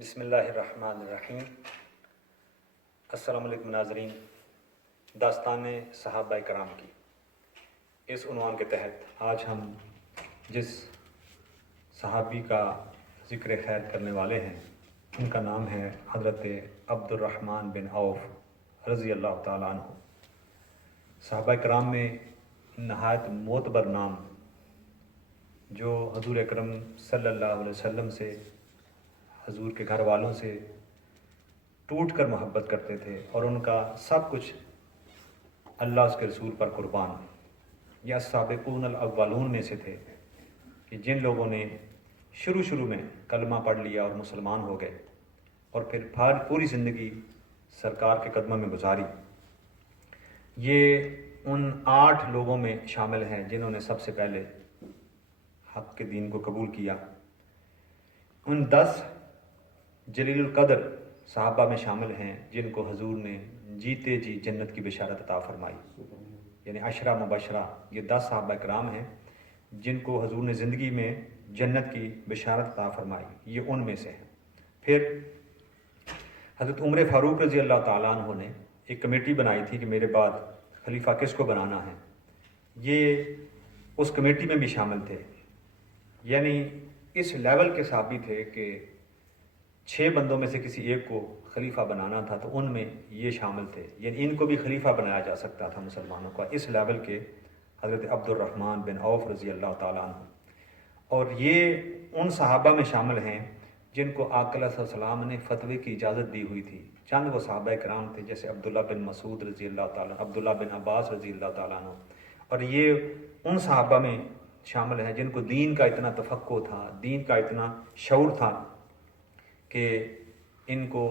بسم اللہ الرحمن الرحیم۔ السلام علیکم ناظرین، داستان صحابہ کرام کی اس عنوان کے تحت آج ہم جس صحابی کا ذکر خیر کرنے والے ہیں ان کا نام ہے حضرت عبد الرحمن بن عوف رضی اللہ تعالیٰ عنہ۔ صحابہ کرام میں نہایت معتبر نام جو حضور اکرم صلی اللہ علیہ وسلم سے، حضور کے گھر والوں سے ٹوٹ کر محبت کرتے تھے اور ان کا سب کچھ اللہ اس کے رسول پر قربان، یا السابقون الاولون میں سے تھے کہ جن لوگوں نے شروع میں کلمہ پڑھ لیا اور مسلمان ہو گئے اور پھر پوری زندگی سرکار کے قدموں میں گزاری۔ یہ ان 8 لوگوں میں شامل ہیں جنہوں نے سب سے پہلے حق کے دین کو قبول کیا۔ ان 10 جلیل القدر صحابہ میں شامل ہیں جن کو حضور نے جیتے جی جنت کی بشارت عطا فرمائی، یعنی 10 مبشرہ۔ یہ 10 صحابہ کرام ہیں جن کو حضور نے زندگی میں جنت کی بشارت عطا فرمائی، یہ ان میں سے ہیں۔ پھر حضرت عمر فاروق رضی اللہ تعالیٰ عنہ نے ایک کمیٹی بنائی تھی کہ میرے بعد خلیفہ کس کو بنانا ہے، یہ اس کمیٹی میں بھی شامل تھے۔ یعنی اس لیول کے صحابی تھے کہ 6 بندوں میں سے کسی ایک کو خلیفہ بنانا تھا تو ان میں یہ شامل تھے، یعنی ان کو بھی خلیفہ بنایا جا سکتا تھا مسلمانوں کا۔ اس لیول کے حضرت عبد الرحمن بن عوف رضی اللہ تعالیٰ عنہ، اور یہ ان صحابہ میں شامل ہیں جن کو آقا صلی اللہ علیہ وسلم نے فتوے کی اجازت دی ہوئی تھی۔ چند وہ صحابہ کرام تھے جیسے عبداللہ بن مسعود رضی اللہ تعالیٰ، عبداللہ بن عباس رضی اللہ تعالیٰ عنہ، اور یہ ان صحابہ میں شامل ہیں جن کو دین کا اتنا تفقہ تھا، دین کا اتنا شعور تھا کہ ان کو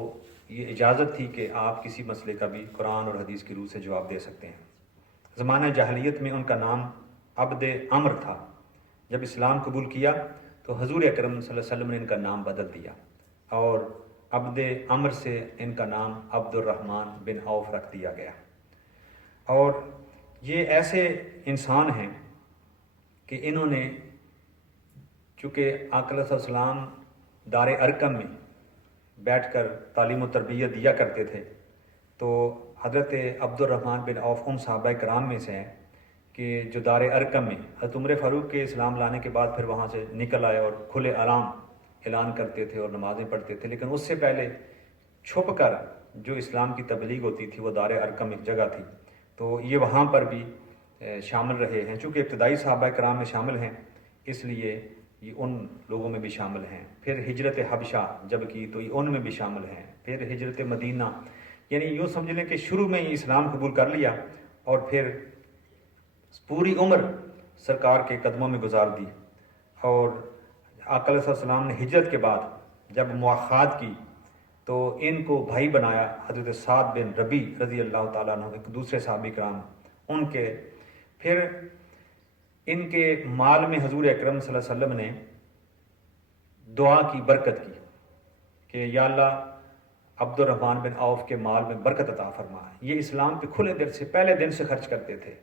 یہ اجازت تھی کہ آپ کسی مسئلے کا بھی قرآن اور حدیث کی روح سے جواب دے سکتے ہیں۔ زمانہ جاہلیت میں ان کا نام عبد عمر تھا۔ جب اسلام قبول کیا تو حضور اکرم صلی اللہ علیہ وسلم نے ان کا نام بدل دیا اور عبد عمر سے ان کا نام عبد الرحمن بن عوف رکھ دیا گیا۔ اور یہ ایسے انسان ہیں کہ انہوں نے، چونکہ آقا صلی اللہ علیہ وسلم دار ارقم میں بیٹھ کر تعلیم و تربیت دیا کرتے تھے، تو حضرت عبد الرحمن بن عوف ان صحابہ کرام میں سے ہیں کہ جو دار ارقم میں حضرت عمر فاروق کے اسلام لانے کے بعد پھر وہاں سے نکل آئے اور کھلے عام اعلان کرتے تھے اور نمازیں پڑھتے تھے، لیکن اس سے پہلے چھپ کر جو اسلام کی تبلیغ ہوتی تھی وہ دار ارقم ایک جگہ تھی، تو یہ وہاں پر بھی شامل رہے ہیں۔ چونکہ ابتدائی صحابہ کرام میں شامل ہیں اس لیے یہ ان لوگوں میں بھی شامل ہیں۔ پھر ہجرت حبشہ جب کی تو یہ ان میں بھی شامل ہیں۔ پھر ہجرت مدینہ، یعنی یوں سمجھ لیں کہ شروع میں ہی اسلام قبول کر لیا اور پھر پوری عمر سرکار کے قدموں میں گزار دی۔ اور آقا صلی اللہ علیہ وسلم نے ہجرت کے بعد جب مواخات کی تو ان کو بھائی بنایا حضرت سعد بن ربیع رضی اللہ تعالیٰ عنہ، ایک دوسرے صحابی کرام ان کے۔ پھر ان کے مال میں حضور اکرم صلی اللہ علیہ وسلم نے دعا کی، برکت کی کہ یا اللہ عبد الرحمن بن عوف کے مال میں برکت عطا فرما۔ یہ اسلام پہ کھلے دل سے پہلے دن سے خرچ کرتے تھے۔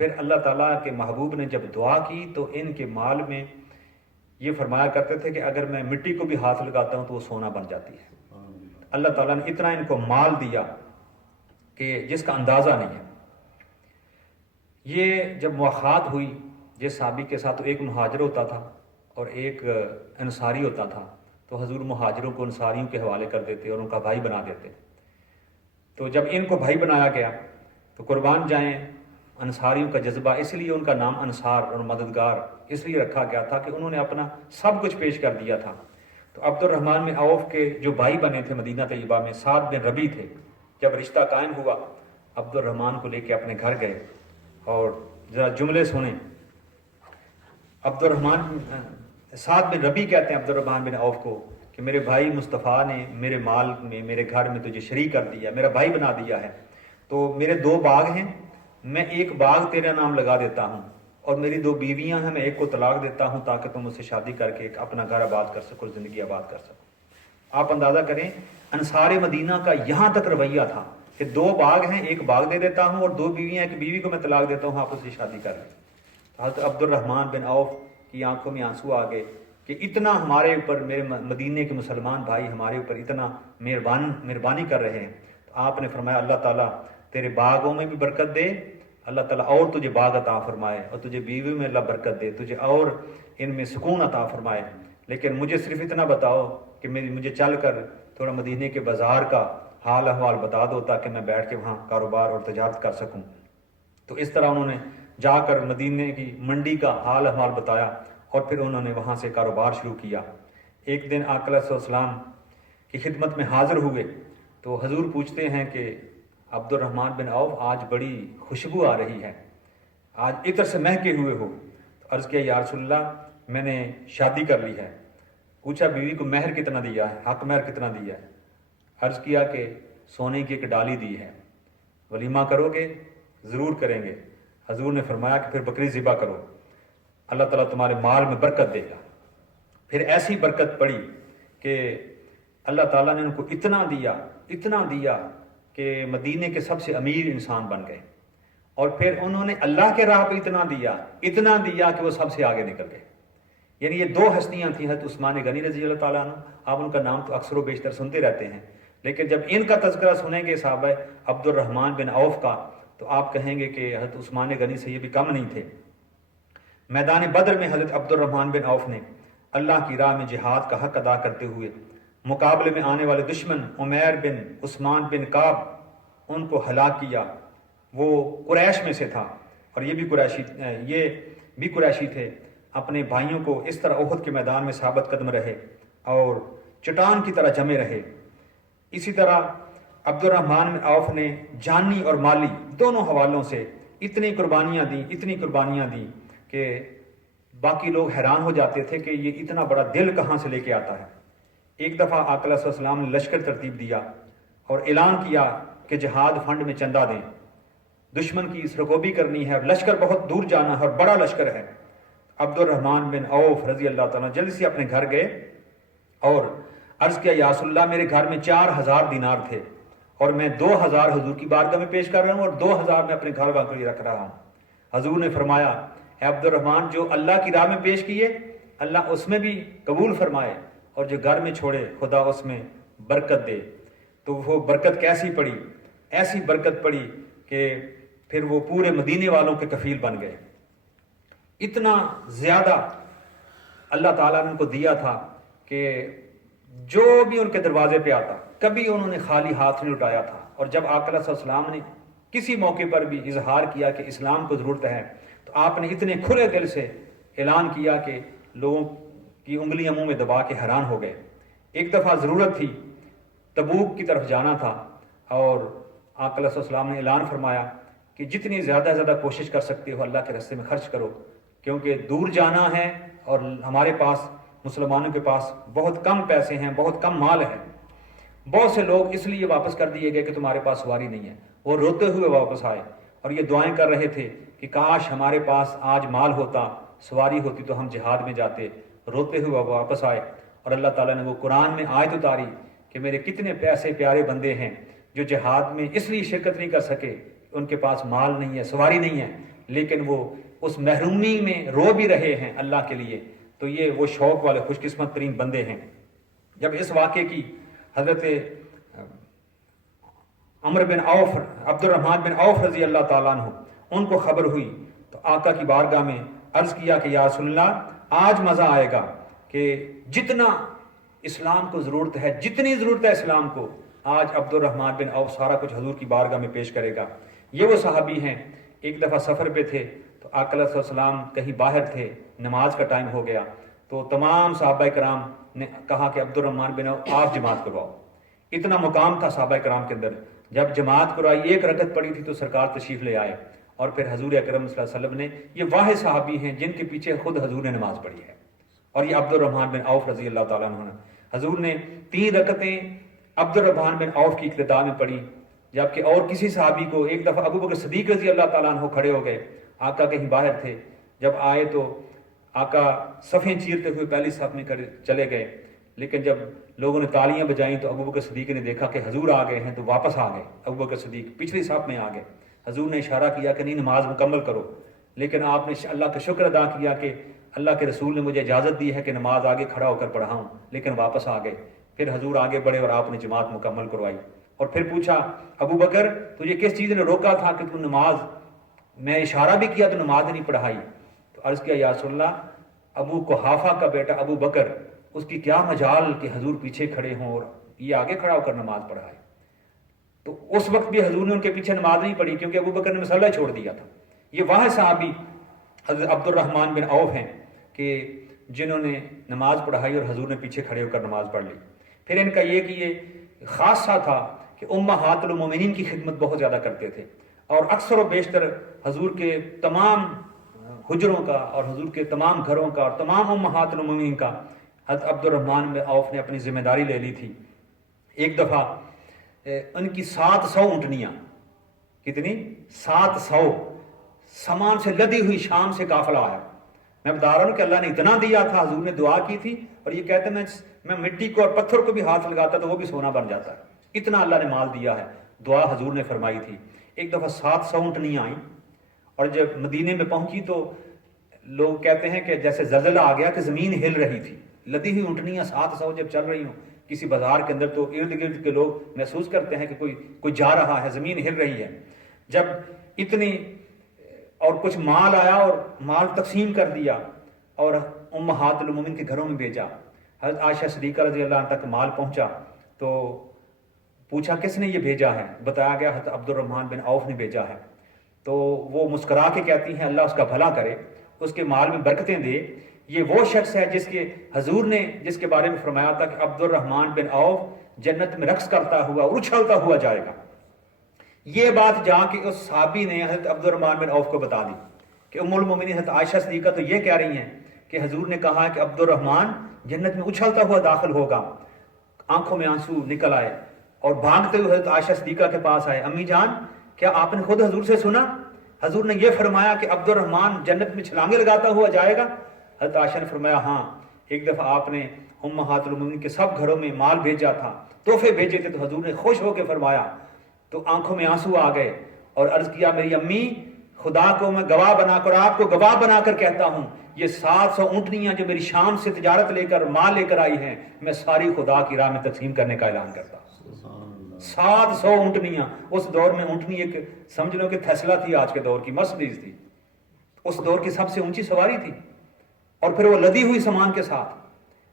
پھر اللہ تعالیٰ کے محبوب نے جب دعا کی تو ان کے مال میں یہ فرمایا کرتے تھے کہ اگر میں مٹی کو بھی ہاتھ لگاتا ہوں تو وہ سونا بن جاتی ہے۔ اللہ تعالیٰ نے اتنا ان کو مال دیا کہ جس کا اندازہ نہیں ہے۔ یہ جب مواخات ہوئی جس صحابی کے ساتھ، تو ایک مہاجر ہوتا تھا اور ایک انصاری ہوتا تھا، تو حضور مہاجروں کو انصاریوں کے حوالے کر دیتے اور ان کا بھائی بنا دیتے۔ تو جب ان کو بھائی بنایا گیا تو قربان جائیں انصاریوں کا جذبہ، اس لیے ان کا نام انصار اور مددگار اس لیے رکھا گیا تھا کہ انہوں نے اپنا سب کچھ پیش کر دیا تھا۔ تو عبد الرحمن بن عوف کے جو بھائی بنے تھے مدینہ طیبہ میں، سعد بن ربیع تھے۔ جب رشتہ قائم ہوا عبد الرحمن کو لے کے اپنے گھر گئے، اور ذرا جملے سنیں۔ عبد الرحمن سعد بن ربیع کہتے ہیں عبد الرحمن بن عوف کو کہ میرے بھائی مصطفیٰ نے میرے مال میں، میرے گھر میں تجھے شریک کر دیا، میرا بھائی بنا دیا ہے، تو میرے 2 باغ ہیں، میں ایک باغ تیرا نام لگا دیتا ہوں، اور میری 2 بیویاں ہیں، میں ایک کو طلاق دیتا ہوں تاکہ تم اس سے شادی کر کے اپنا گھر آباد کر سکو، زندگی آباد کر سکو۔ آپ اندازہ کریں انصار مدینہ کا یہاں تک رویہ تھا کہ 2 باغ ہیں، ایک باغ دے دیتا ہوں، اور 2 بیویاں، ایک بیوی کو میں طلاق دیتا ہوں، آپ اس سے شادی کر لیں۔ حضرت عبد الرحمن بن عوف کی آنکھوں میں آنسو آ گئے کہ اتنا ہمارے اوپر میرے مدینے کے مسلمان بھائی ہمارے اوپر اتنا مہربانی کر رہے ہیں. تو آپ نے فرمایا اللہ تعالیٰ تیرے باغوں میں بھی برکت دے، اللہ تعالیٰ اور تجھے باغ عطا فرمائے، اور تجھے بیوی میں اللہ برکت دے، تجھے اور ان میں سکون عطا فرمائے. لیکن مجھے صرف اتنا بتاؤ کہ مجھے چل کر تھوڑا مدینے کے بازار کا حال احوال بتا دو تاکہ میں بیٹھ کے وہاں کاروبار اور تجارت کر سکوں. تو اس طرح انہوں نے جا کر مدینے کی منڈی کا حال احوال بتایا اور پھر انہوں نے وہاں سے کاروبار شروع کیا. ایک دن آقا علیہ السلام کی خدمت میں حاضر ہوئے تو حضور پوچھتے ہیں کہ عبد الرحمن بن عوف آج بڑی خوشبو آ رہی ہے، آج عطر سے مہکے ہوئے ہو. تو عرض کیا یا رسول اللہ میں نے شادی کر لی ہے. پوچھا بیوی کو مہر کتنا دیا ہے، حق مہر کتنا دیا ہے؟ عرض کیا کہ سونے کی ایک ڈالی دی ہے. ولیمہ کرو گے؟ ضرور کریں گے. حضور نے فرمایا کہ پھر بکری ذبح کرو، اللہ تعالیٰ تمہارے مال میں برکت دے گا. پھر ایسی برکت پڑی کہ اللہ تعالیٰ نے ان کو اتنا دیا کہ مدینے کے سب سے امیر انسان بن گئے. اور پھر انہوں نے اللہ کے راہ پہ اتنا دیا کہ وہ سب سے آگے نکل گئے. یعنی یہ دو ہستیاں تھیں، حضرت عثمان غنی رضی اللہ تعالیٰ عنہ. آپ ان کا نام تو اکثر و بیشتر سنتے رہتے ہیں، لیکن جب ان کا تذکرہ سنیں گے صحابہ عبد الرحمن بن عوف کا تو آپ کہیں گے کہ حضرت عثمان غنی سے یہ بھی کم نہیں تھے. میدان بدر میں حضرت عبد الرحمن بن عوف نے اللہ کی راہ میں جہاد کا حق ادا کرتے ہوئے مقابلے میں آنے والے دشمن عمیر بن عثمان بن کعب ان کو ہلاک کیا. وہ قریش میں سے تھا اور یہ بھی قریشی تھے. اپنے بھائیوں کو اس طرح احد کے میدان میں ثابت قدم رہے اور چٹان کی طرح جمے رہے. اسی طرح عبد الرحمن بن عوف نے جانی اور مالی دونوں حوالوں سے اتنی قربانیاں دیں کہ باقی لوگ حیران ہو جاتے تھے کہ یہ اتنا بڑا دل کہاں سے لے کے آتا ہے. ایک دفعہ آقا علیہ السلام نے لشکر ترتیب دیا اور اعلان کیا کہ جہاد فنڈ میں چندہ دیں، دشمن کی سرگوبی کرنی ہے، لشکر بہت دور جانا ہے اور بڑا لشکر ہے. عبد الرحمن بن عوف رضی اللہ تعالیٰ جلدی سے اپنے گھر گئے اور عرض کیا یا رسول اللہ میرے گھر میں 4000 دینار تھے اور میں 2000 حضور کی بارگاہ میں پیش کر رہا ہوں اور 2000 میں اپنے گھر والوں کے لیے رکھ رہا ہوں. حضور نے فرمایا اے عبد الرحمن جو اللہ کی راہ میں پیش کیے اللہ اس میں بھی قبول فرمائے اور جو گھر میں چھوڑے خدا اس میں برکت دے. تو وہ برکت کیسی پڑی؟ ایسی برکت پڑی کہ پھر وہ پورے مدینے والوں کے کفیل بن گئے. اتنا زیادہ اللہ تعالیٰ نے ان کو دیا تھا کہ جو بھی ان کے دروازے پہ آتا کبھی انہوں نے خالی ہاتھ نہیں اٹھایا تھا. اور جب آقا علیہ السلام نے کسی موقع پر بھی اظہار کیا کہ اسلام کو ضرورت ہے تو آپ نے اتنے کھلے دل سے اعلان کیا کہ لوگوں کی انگلیاں منہ میں دبا کے حیران ہو گئے. ایک دفعہ ضرورت تھی، تبوک کی طرف جانا تھا اور آقا علیہ السلام نے اعلان فرمایا کہ جتنی زیادہ کوشش کر سکتے ہو اللہ کے راستے میں خرچ کرو، کیونکہ دور جانا ہے اور ہمارے پاس مسلمانوں کے پاس بہت کم پیسے ہیں، بہت کم مال ہے. بہت سے لوگ اس لیے واپس کر دیے گئے کہ تمہارے پاس سواری نہیں ہے. وہ روتے ہوئے واپس آئے اور یہ دعائیں کر رہے تھے کہ کاش ہمارے پاس آج مال ہوتا، سواری ہوتی تو ہم جہاد میں جاتے. روتے ہوئے واپس آئے اور اللہ تعالیٰ نے وہ قرآن میں آیت اتاری کہ میرے کتنے پیسے پیارے بندے ہیں جو جہاد میں اس لیے شرکت نہیں کر سکے، ان کے پاس مال نہیں ہے، سواری نہیں ہے، لیکن وہ اس محرومی میں رو بھی رہے ہیں اللہ کے لیے. تو یہ وہ شوق والے خوش قسمت ترین بندے ہیں. جب اس واقعے کی حضرت عمر بن عوف عبد الرحمن بن عوف رضی اللہ تعالیٰ عنہ ان کو خبر ہوئی تو آقا کی بارگاہ میں عرض کیا کہ یا رسول اللہ آج مزہ آئے گا کہ جتنا اسلام کو ضرورت ہے، جتنی ضرورت ہے اسلام کو، آج عبد الرحمن بن عوف سارا کچھ حضور کی بارگاہ میں پیش کرے گا. یہ وہ صحابی ہیں. ایک دفعہ سفر پہ تھے تو آقا علیہ السلام کہیں باہر تھے، نماز کا ٹائم ہو گیا تو تمام صحابہ کرام نے کہا کہ عبد الرحمن بن عوف آپ جماعت کرواؤ. اتنا مقام تھا صحابہ کرام کے اندر. جب جماعت کروائی، ایک رکعت پڑی تھی تو سرکار تشریف لے آئے اور پھر حضور اکرم صلی اللہ علیہ وسلم نے، یہ واحد صحابی ہیں جن کے پیچھے خود حضور نے نماز پڑھی ہے، اور یہ عبد الرحمن بن عوف رضی اللہ تعالیٰ عنہ. حضور نے 3 رکعتیں عبد الرحمن بن عوف کی اقتداء میں پڑھی، جبکہ اور کسی صحابی کو ایک دفعہ ابو بکر صدیق رضی اللہ تعالیٰ عنہ کھڑے ہو گئے. آقا کہیں باہر تھے، جب آئے تو آقا صفیں چیرتے ہوئے پہلی صف میں چلے گئے، لیکن جب لوگوں نے تالیاں بجائیں تو ابو بکر صدیق نے دیکھا کہ حضور آ گئے ہیں تو واپس آ گئے. ابو بکر صدیق پچھلی صف میں آ گئے. حضور نے اشارہ کیا کہ نہیں نماز مکمل کرو، لیکن آپ نے اللہ کا شکر ادا کیا کہ اللہ کے رسول نے مجھے اجازت دی ہے کہ نماز آگے کھڑا ہو کر پڑھاؤں، لیکن واپس آ گئے۔ پھر حضور آگے بڑھے اور آپ نے جماعت مکمل کروائی، اور پھر پوچھا ابو بکر تجھے کس چیز نے روکا تھا کہ تو نماز، میں اشارہ بھی کیا تو نماز نہیں پڑھائی؟ تو عرض کیا یا رسول اللہ، ابو قحافہ کا بیٹا ابو بکر، اس کی کیا مجال کہ حضور پیچھے کھڑے ہوں اور یہ آگے کھڑا ہو کر نماز پڑھائے۔ تو اس وقت بھی حضور نے ان کے پیچھے نماز نہیں پڑھی، کیونکہ ابو بکر نے مسئلہ چھوڑ دیا تھا۔ یہ واحد صحابی حضرت عبد الرحمن بن عوف ہیں کہ جنہوں نے نماز پڑھائی اور حضور نے پیچھے کھڑے ہو کر نماز پڑھ لی۔ پھر ان کا یہ کہ یہ خاصہ تھا کہ امہات المومنین کی خدمت بہت زیادہ کرتے تھے، اور اکثر و بیشتر حضور کے تمام حجروں کا اور حضور کے تمام گھروں کا اور تمام امہات المومنین کا حضرت عبد الرحمن بن عوف نے اپنی ذمہ داری لے لی تھی۔ ایک دفعہ ان کی 700 اونٹنیاں، کتنی؟ 700 سامان سے لدی ہوئی شام سے قافلہ آیا۔ میں بتا رہا ہوں کہ اللہ نے اتنا دیا تھا، حضور نے دعا کی تھی، اور یہ کہتے ہیں میں مٹی کو اور پتھر کو بھی ہاتھ لگاتا تو وہ بھی سونا بن جاتا ہے، اتنا اللہ نے مال دیا ہے۔ دعا حضور نے فرمائی تھی۔ ایک دفعہ 700 اونٹنیاں آئیں، اور جب مدینے میں پہنچی تو لوگ کہتے ہیں کہ جیسے زلزلہ آ گیا کہ زمین ہل رہی تھی۔ لدی ہوئی اونٹنیاں 700 جب چل رہی ہوں کسی بازار کے اندر تو ارد گرد کے لوگ محسوس کرتے ہیں کہ کوئی جا رہا ہے، زمین ہل رہی ہے۔ جب اتنی اور کچھ مال آیا اور مال تقسیم کر دیا اور امہات المومنین کے گھروں میں بھیجا۔ حضرت عائشہ صدیقہ رضی اللہ عنہ تک مال پہنچا تو پوچھا کس نے یہ بھیجا ہے؟ بتایا گیا حضرت عبد الرحمن بن عوف نے بھیجا ہے۔ تو وہ مسکرا کے کہتی ہیں اللہ اس کا بھلا کرے، اس کے مال میں برکتیں دے۔ یہ وہ شخص ہے جس کے حضور نے جس کے بارے میں فرمایا تھا کہ عبد الرحمن بن عوف جنت میں رقص کرتا ہوا اور اچھلتا ہوا جائے گا۔ یہ بات جا کے اس صحابی نے حضرت عبد الرحمن بن عوف کو بتا دی کہ ام المومنین حضرت عائشہ صدیقہ تو یہ کہہ رہی ہیں کہ حضور نے کہا کہ عبد الرحمن جنت میں اچھلتا ہوا داخل ہوگا۔ آنکھوں میں آنسو نکل آئے اور بھاگتے ہوئے حضرت عائشہ صدیقہ کے پاس آئے، امی جان کیا آپ نے خود حضور سے سنا؟ حضور نے یہ فرمایا کہ عبد الرحمن جنت میں چھلانگے لگاتا ہوا جائے گا؟ حضرت عائشہ نے فرمایا ہاں، ایک دفعہ آپ نے امہات المومنین کے سب گھروں میں مال بھیجا تھا، تحفے بھیجے تھے، تو حضور نے خوش ہو کے فرمایا، تو آنکھوں میں آنسو آ گئے اور عرض کیا میری امی خدا کو میں گواہ بنا کر آپ کو گواہ بنا کر کہتا ہوں یہ 700 اونٹنیاں جو میری شام سے تجارت لے کر مال لے کر آئی ہیں میں ساری خدا کی راہ میں تقسیم کرنے کا اعلان کرتا ہوں۔ 700 اونٹنیاں، اس دور میں اونٹنی ایک سمجھ لو کہ فیصلہ تھی، آج کے دور کی مرسڈیز تھی، اس دور کی سب سے اونچی سواری تھی، اور پھر وہ لدی ہوئی سامان کے ساتھ۔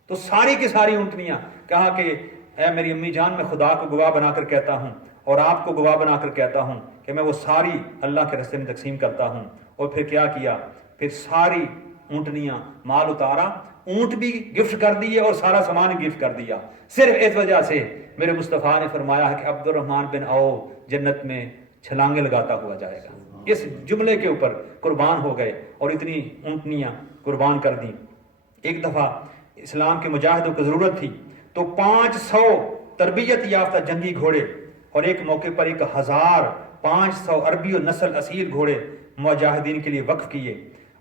تو ساری کی ساری اونٹنیاں کہا کہ اے میری امی جان میں خدا کو گواہ بنا کر کہتا ہوں اور آپ کو گواہ بنا کر کہتا ہوں کہ میں وہ ساری اللہ کے راستے میں تقسیم کرتا ہوں۔ اور پھر کیا کیا؟ پھر ساری اونٹنیاں مال اتارا، اونٹ بھی گفٹ کر دیے اور سارا سامان گفٹ کر دیا، صرف اس وجہ سے میرے مصطفیٰ نے فرمایا ہے کہ عبد الرحمن بن عوف جنت میں چھلانگے لگاتا ہوا جائے گا۔ اس جملے کے اوپر قربان ہو گئے اور اتنی اونٹنیاں قربان کر دیں۔ ایک دفعہ اسلام کے مجاہدوں کو ضرورت تھی تو 500 تربیت یافتہ جنگی گھوڑے اور ایک موقع پر 1500 عربی و نسل اصیل گھوڑے مجاہدین کے لیے وقف کیے،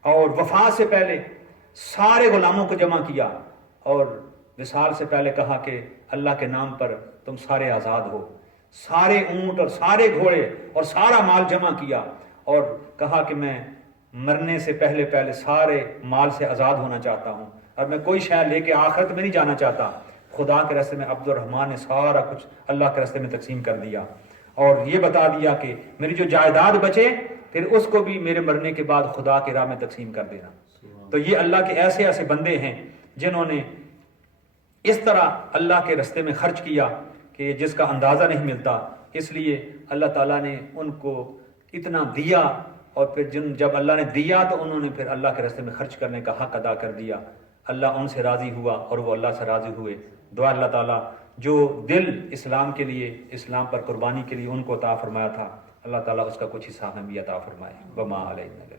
اور وفات سے پہلے سارے غلاموں کو جمع کیا اور وصال سے پہلے کہا کہ اللہ کے نام پر تم سارے آزاد ہو۔ سارے اونٹ اور سارے گھوڑے اور سارا مال جمع کیا اور کہا کہ میں مرنے سے پہلے سارے مال سے آزاد ہونا چاہتا ہوں اور میں کوئی شے لے کے آخرت میں نہیں جانا چاہتا۔ خدا کے راستے میں عبد الرحمن نے سارا کچھ اللہ کے راستے میں تقسیم کر دیا اور یہ بتا دیا کہ میری جو جائیداد بچے پھر اس کو بھی میرے مرنے کے بعد خدا کی راہ میں تقسیم کر دینا۔ تو یہ اللہ کے ایسے ایسے بندے ہیں جنہوں نے اس طرح اللہ کے راستے میں خرچ کیا کہ جس کا اندازہ نہیں ملتا۔ اس لیے اللہ تعالیٰ نے ان کو اتنا دیا، اور پھر جب اللہ نے دیا تو انہوں نے پھر اللہ کے راستے میں خرچ کرنے کا حق ادا کر دیا۔ اللہ ان سے راضی ہوا اور وہ اللہ سے راضی ہوئے۔ دعا اللہ تعالیٰ جو دل اسلام کے لیے، اسلام پر قربانی کے لیے ان کو عطا فرمایا تھا، اللہ تعالیٰ اس کا کچھ حصہ ہمیں بھی عطا فرمائے۔ وما علینا۔